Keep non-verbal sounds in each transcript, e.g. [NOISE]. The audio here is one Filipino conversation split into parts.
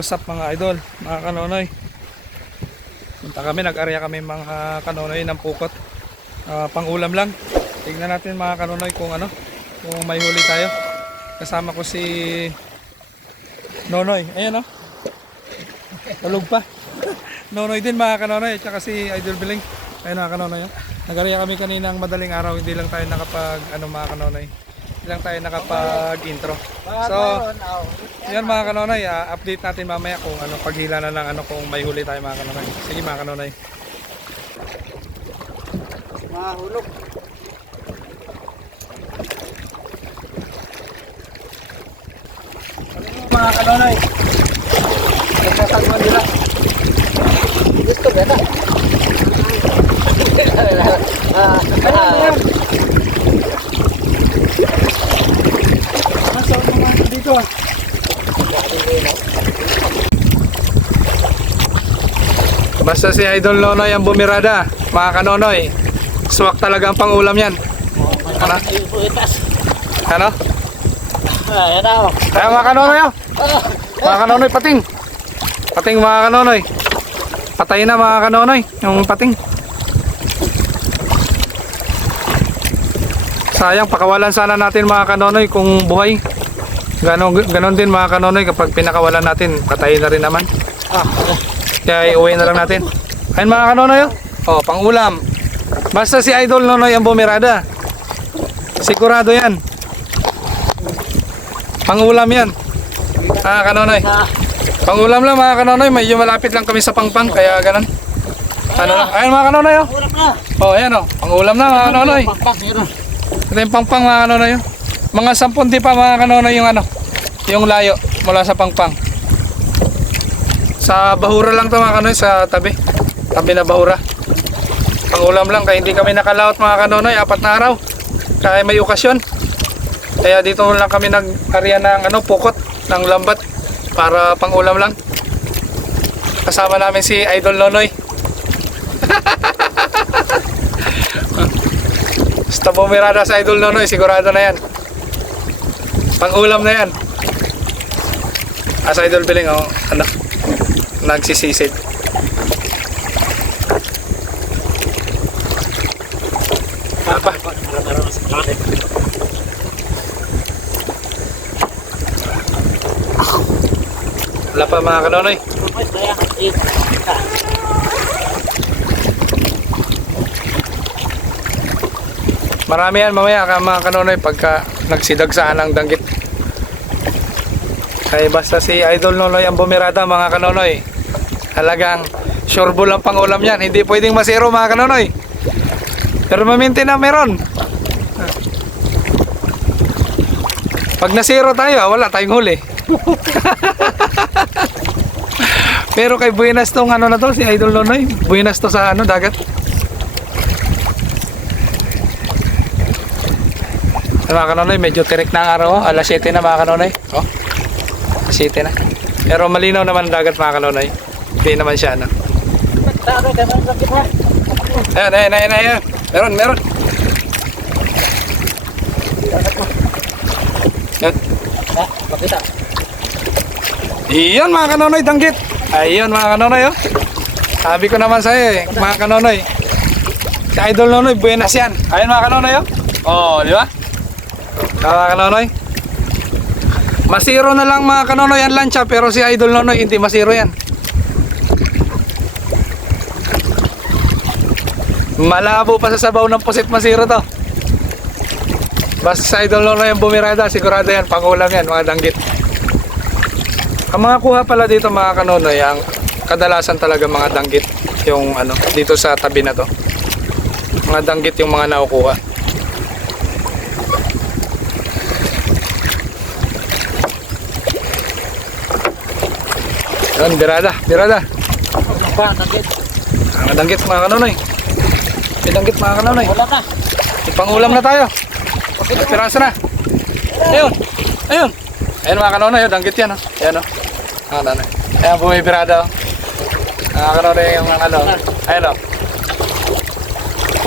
what's up mga idol, mga kanonoy. Punta kami, nag-area kami mga kanonoy ng pukot. Ah, pang-ulam lang. Tignan natin mga kanonoy kung ano, kung may huli tayo. Kasama ko si Nonoy. Ayan oh. Tulog pa. [LAUGHS] Nonoy din mga kanonoy, at saka si Idol Biling. Ayun mga kanonoy. oh. Nag-area kami kaninang madaling araw, hindi lang tayo nakapag ano mga kanonoy. Hindi lang tayo nakapag intro. So, yan mga kanonoy, ah, update natin mamaya kung ano paghila na ng ano kung may huli tayo mga kanonoy. Sige mga kanonoy. Mahulog. Mga kanonay. Nagkasagwan nila. Gusto ba ito? [LAUGHS] Ah, ah, Nasa mga dito ah. Basta si Idol Nonoy ang bumirada, mga kanonoy. Swak talaga ang pangulam yan. Ano? Ano? Ah. Kaya mga kanonoy oh. Mga kanonoy, pating. Pating mga kanonoy. Patay na mga kanonoy, yung pating. Sayang, pakawalan sana natin mga kanonoy kung buhay. Ganon, ganon din mga kanonoy kapag pinakawalan natin, patay na rin naman. Ah, Kaya iuwi na lang natin. Ayun mga kanonoy oh. Oh, pang ulam. Basta si Idol Nonoy ang bumirada. Sigurado yan. Pang ulam yan. Ah, kanonoy. ah, Pangulam lang mga kanonoy, medyo malapit lang kami sa pangpang, kaya ganun. Ano lang, ayun mga kanonoy oh. ulam. Oh, ayan oh, pangulam na mga kanonoy. Yun. Ito yung pangpang mga kanonoy oh. Mga sampun pa mga kanonoy yung ano, yung layo mula sa pangpang. Sa bahura lang to mga kanonoy, sa tabi. Tabi na bahura. Pangulam lang, kaya hindi kami nakalaot mga kanonoy, apat na araw. Kaya may okasyon. Kaya dito lang kami nag-area ng ano, pukot ng lambat para pangulam lang. Kasama namin si Idol Nonoy. Basta bumirada sa Idol Nonoy, sigurado na yan. Pangulam na yan. As Idol Biling, oh, ano, nagsisisid. Apa? Wala pa mga kanonoy. Marami yan mamaya ka mga kanonoy pagka nagsidagsaan ng danggit. Kaya basta si Idol Nonoy ang bumirada mga kanonoy. Talagang sure bull ang pangulam yan. Hindi pwedeng masiro mga kanonoy. Pero maminti na meron. Pag nasiro tayo, wala tayong huli. [LAUGHS] Pero kay Buenas tong ano na to, si Idol Nonoy. Buenas to sa ano, dagat. Mga kanonoy, medyo tirik na ang araw. oh. Alas 7 na mga kanonoy. Oh. Alas 7 na. Pero malinaw naman ang dagat mga kanonoy. Hindi naman siya ano. Ayan, ayan, ayan, ayan. Meron, meron. Yan. Iyon mga kanonoy, danggit. Ayun mga kanonoy oh. Sabi ko naman sa iyo eh, mga kanonoy. Si Idol Nonoy, buenas yan. Ayun mga kanonoy oh. Oh, di ba? Ah, kanonoy. Masiro na lang mga kanonoy ang lancha pero si Idol Nonoy hindi masiro yan. Malabo pa sa sabaw ng pusit masiro to. Basta sa Idol Nonoy ang bumirada, sigurado yan, pangulam yan, mga danggit. Ang mga kuha pala dito mga kanonoy, ang kadalasan talaga mga danggit yung ano dito sa tabi na to. Mga danggit yung mga nakukuha. Yan, birada, birada. Pa, nagit. Mga danggit mga kanonoy. May danggit mga kanonoy. Wala na. Ipangulam na tayo. Piraso na. Ayun. Ayun. Ayun mga kanonoy, oh, danggit yan. Oh. Ayan o. Oh. Ah, nanay. Ayan bumibirada. Oh. Mga kanonoy yung ano. Ayun. Oh.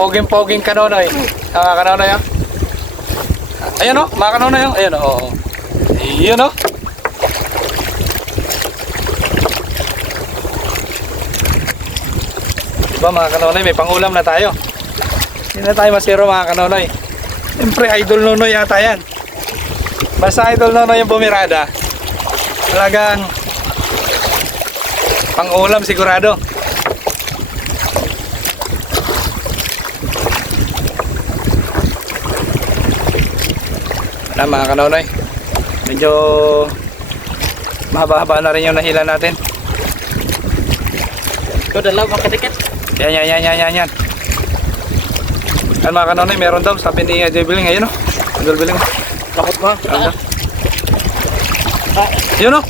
Poging-poging kanonoy. Ah, mga kanonoy oh. Ayun o, oh, mga kanonoy oh. Ayun o. Oh. oh. Ayun o. Ba mga kanonoy, may pangulam na tayo. Hindi na tayo masiro mga kanonoy. Siyempre, idol nonoy yata yan. Basta idol nonoy yung bumirada. Talagang pangulam sigurado. Na mga kanonoy. Medyo mahaba-haba na rin yung nahila natin. Ito dalaw mga kadikit. Yan, yan, yan, yan, yan, yan. Yan mga kanonoy, meron daw. Sabi ni Idol Biling, ayun o. Idol Biling. Takot mo. Ano daw? Yun o.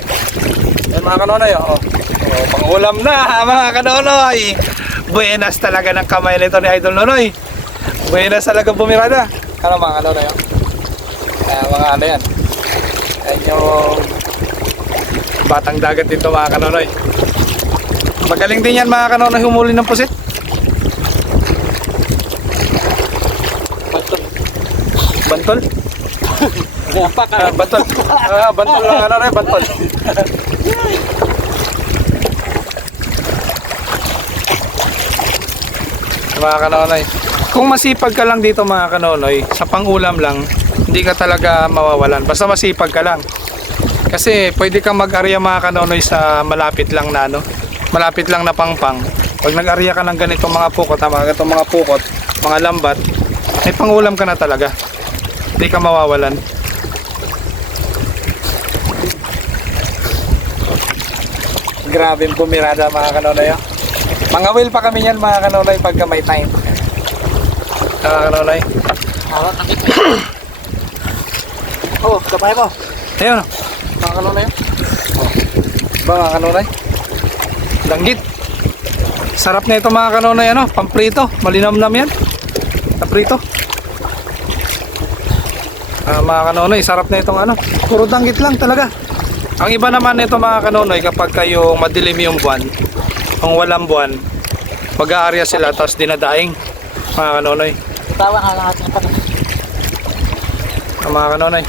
Yan mga kanonoy, o. Oh. Oh, pangulam na, [LAUGHS] mga kanonoy. Buenas talaga ng kamay nito ni Idol Nonoy. Buenas talaga bumirada. Ano mga kanonoy, o. Kaya mga ano yan. Yan yung batang dagat dito mga kanonoy. Magaling din yan mga kanonoy humuli ng pusit. Bantol? Ka. Ah, bantol. Ah, bantol lang ano rin, bantol. mga kanonoy. Kung masipag ka lang dito mga kanonoy, sa pangulam lang, hindi ka talaga mawawalan. Basta masipag ka lang. Kasi pwede kang mag-area mga kanonoy sa malapit lang na ano, malapit lang na pangpang. Pag nag-area ka ng ganitong mga pukot, ha, mga ganitong mga pukot, mga lambat, may pangulam ka na talaga. Hindi ka mawawalan. Grabe yung bumirada mga kanonoy. oh. Mga will pa kami yan mga kanonoy pagka may time. Mga dikit. Oh, kamay mo. Ayun. Mga kanonoy. oh. Ba mga kanonoy? Danggit. Sarap na ito mga kanonoy ano, pamprito. Malinamnam yan. Paprito. Ah, mga kanonoy, sarap na itong ano. Puro danggit lang talaga. Ang iba naman nito mga kanonoy kapag kayo madilim yung buwan, kung walang buwan, mag-aarya sila tapos dinadaing mga kanonoy. Tawa ka lahat ng Ang mga kanonoy.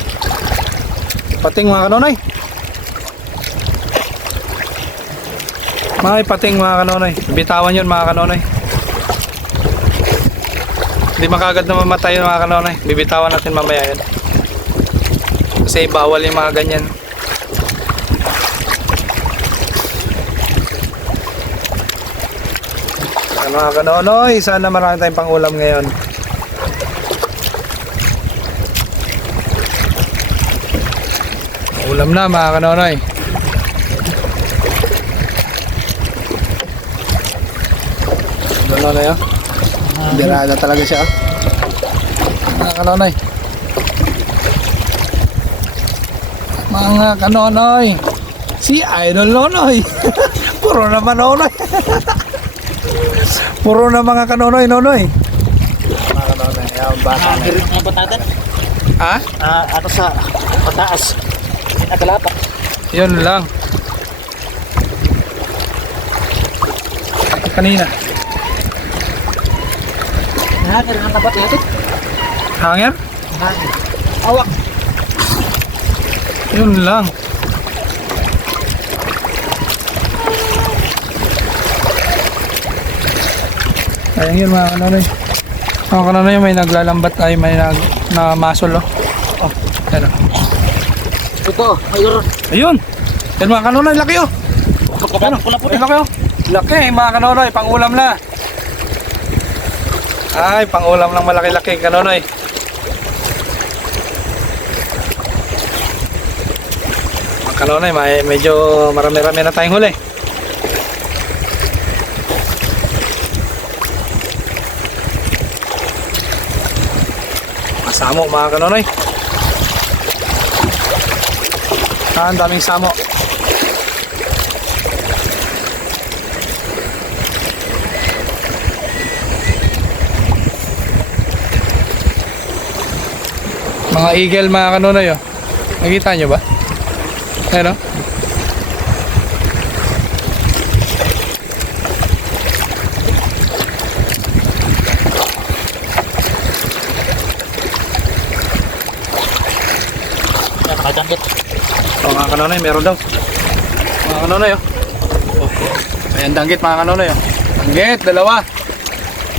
Pating mga kanonoy. Mga pating mga kanonoy. Bitawan yun mga kanonoy. Hindi makagad na mamatay yung mga kanonoy. Bibitawan natin mamaya yan. Kasi bawal yung mga ganyan. Yan, mga kanonoy, sana marami tayong pangulam ngayon. Ulam na mga kanonoy. Kanonoy oh. Birada talaga siya oh. Mga kanonoy. Mga kanonoy. Si Idol Nonoy. [LAUGHS] Puro naman Nonoy. [LAUGHS] Puro na mga kanonoy Nonoy. Mga kanonoy. Yan, bata na. Hirit ng batagan. Ha? Ah, ano sa pataas. Nagalapa. Yun lang. Kanina. Nahagir ng tapat natin. Hanger? Nahagir. Awak. Yun lang. Ayan yun mga kanonoy. Mga kanonoy may naglalambat ay may nag na masol oh. Oh, ayan oh. Ito, mayroon. Ayun! Yan mga kanonoy, laki oh! Ay, laki oh! Laki mga kanonoy, pangulam na! Ay, pangulam lang malaki-laki kanonoy. Mga kanonoy, may, medyo marami-rami na tayong huli. Masamo mga kanonoy. Ah, ang daming samo. Mga eagle mga kanonoy oh. Nakita nyo ba? Ayan oh. Yan, nakadangkit. Oh, mga kanonoy, meron daw. Mga kanonoy oh. oh. Ayan, danggit mga kanonoy oh. Danggit, dalawa.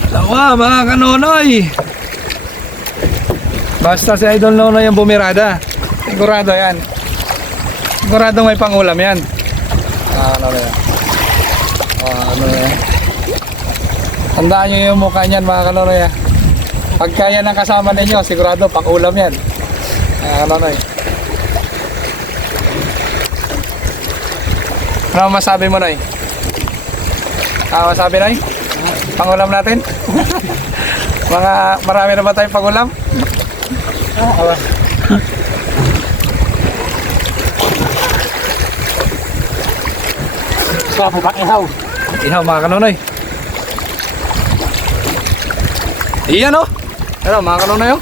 Dalawa mga kanonoy. Basta si Idol Nonoy yung bumirada. Sigurado yan. Sigurado may pangulam yan. Ah, ano na yan. Ah, ano na yan. Tandaan nyo yung mukha niyan mga kanonoy. ah. Pagka yan ang kasama ninyo, sigurado pangulam yan. Mga kanonoy. Ano masabi mo, Noy? Ano masabi, Noy? Pangulam natin? [LAUGHS] Mga marami na ba tayong pangulam? Ah, awa. Sa mo pang ihaw. Ihaw mga kanonoy. Iyan o. Ano mga kanonoy o.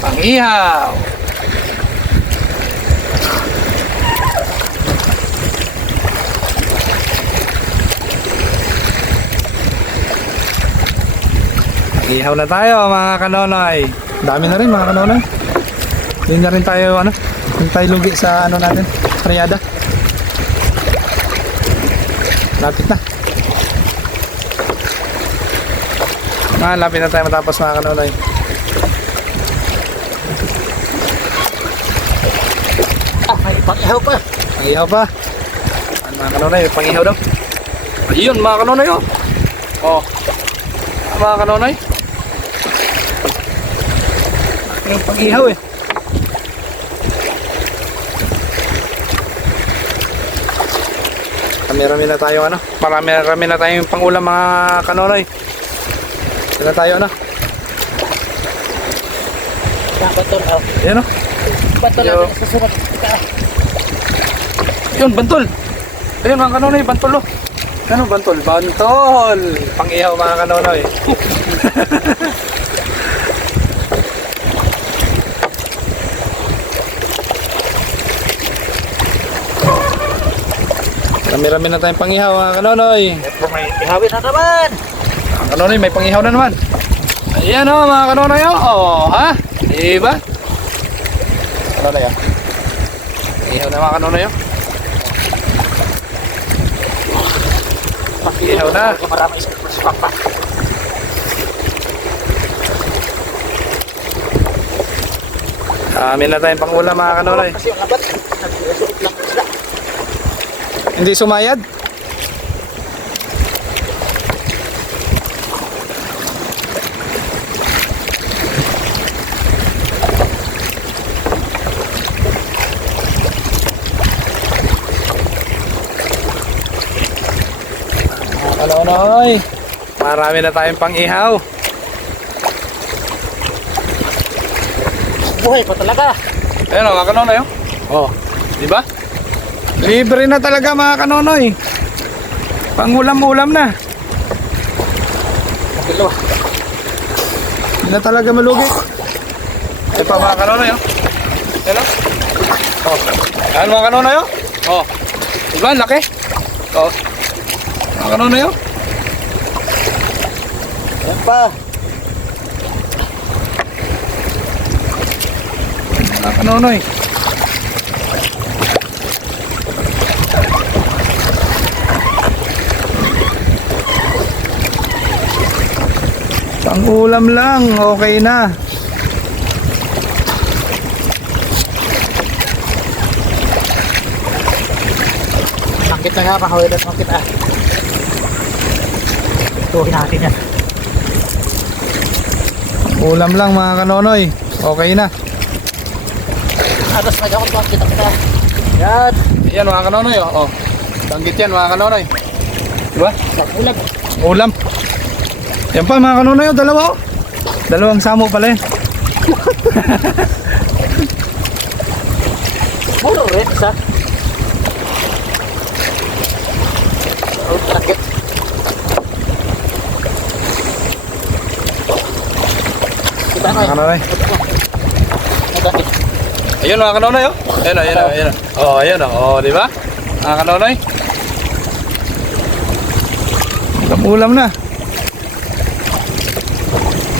Pang-ihaw. Ihaw na tayo mga kanonoy. Dami na rin mga kanonoy. Hindi na rin tayo ano. Hindi tayo lugi sa ano natin. Karyada. Lapit na. Malapit na tayo matapos mga kanonoy. Ah, may pang ihaw pa. Pangihaw pa. Ano mga kanonoy, pangihaw daw. Ayun mga kanonoy oh. Oh. Ah, Mga kanonoy. Yung pangihaw eh. Marami-rami na tayo ano. Marami-rami na tayong pangulam mga kanonoy. Sila tayo ano. Batol. Ayan oh. Batol Yo. natin sa sunod. Ah, Yun, bantol. Ayun mga kanonoy, bantol oh. Ano bantol? Bantol! Pangihaw mga kanonoy. [LAUGHS] Rami-rami na tayong pangihaw mga kanonoy. ito may ihawin na naman. Mga kanonoy, may pangihaw na naman. Ayan oh mga kanonoy oh. Oh, ha? Diba? Kanonoy ah. Pangihaw na mga kanonoy oh. Ihaw na. Marami isang pagpapa. Amin na tayong pangulam mga kanonoy. Kasi nagsuot lang isla. Hindi sumayad? Ano noy? Marami na tayong pang-ihaw. Buhay pa talaga. Ayun o, mga kanonoy. Oh, di ba? Libre na talaga mga kanonoy. Pangulam-ulam na. Kilo. Hindi na talaga malugi. Ito pa mga kanonoy, oh. Yan, oh. Oh. Yan mga kanonoy, oh. Oh. Diba, laki. Oh. Mga kanonoy, oh. Yan pa. Mga kanonoy. Pang ulam lang, okay na. Makit na nga, mahawin at makit ah. Tuhin natin yan. Ulam lang mga kanonoy. Okay na. Aras na gawin makit na. Yan. Yan mga kanonoy, oh. oh. Banggit yan mga kanonoy. Diba? Nagulag. Ulam. Yan pa mga kanonoy, oh, dalawa oh. Dalawang samo pala yan. Muro rin isa. Oh, sakit. Kita na. Madami. Ayun mga kanonoy, oh. Ayun, ayun, ayun. oh. Ayun, oh. oh, di ba? Mga kanonoy. Ulam-ulam na.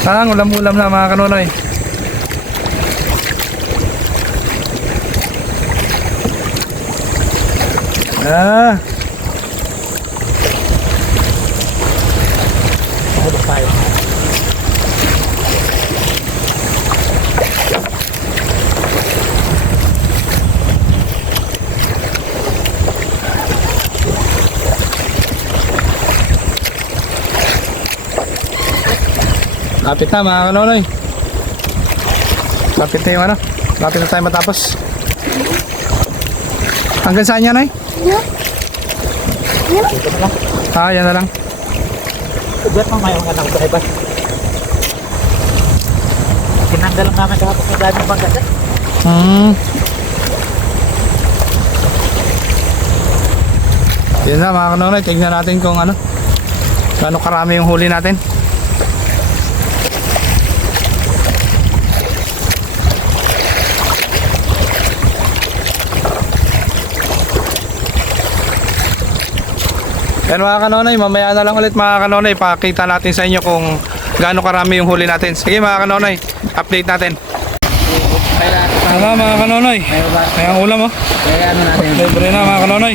Sang ulam-ulam na mga kanonoy. Ah, Lapit na mga kanonoy. Lapit na yung ano. Lapit na tayo matapos. Hanggang saan yan ay? Na lang. Ah, yan na lang. Ugat mo may mga nang driver. Kinanggal lang namin kahapon ng daming banggas eh. Hmm. Yan na mga kanonoy. Tignan natin kung ano. Gaano karami yung huli natin. Yan mga kanonoy, mamaya na lang ulit mga kanonoy, pakita natin sa inyo kung gaano karami yung huli natin. Sige mga kanonoy, update natin. Tama mga kanonoy, kaya ang ulam oh. Libre na mga kanonoy.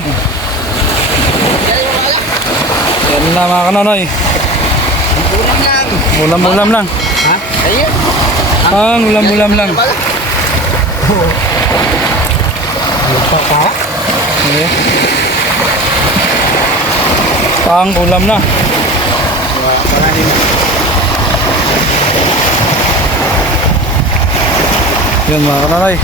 Yan na mga kanonoy. Ulam lang. Ulam-ulam lang. Ha? Ayun. Pang ulam-ulam lang. Lupa ka? Okay. Pang ulam na. Yan mga kanonoy.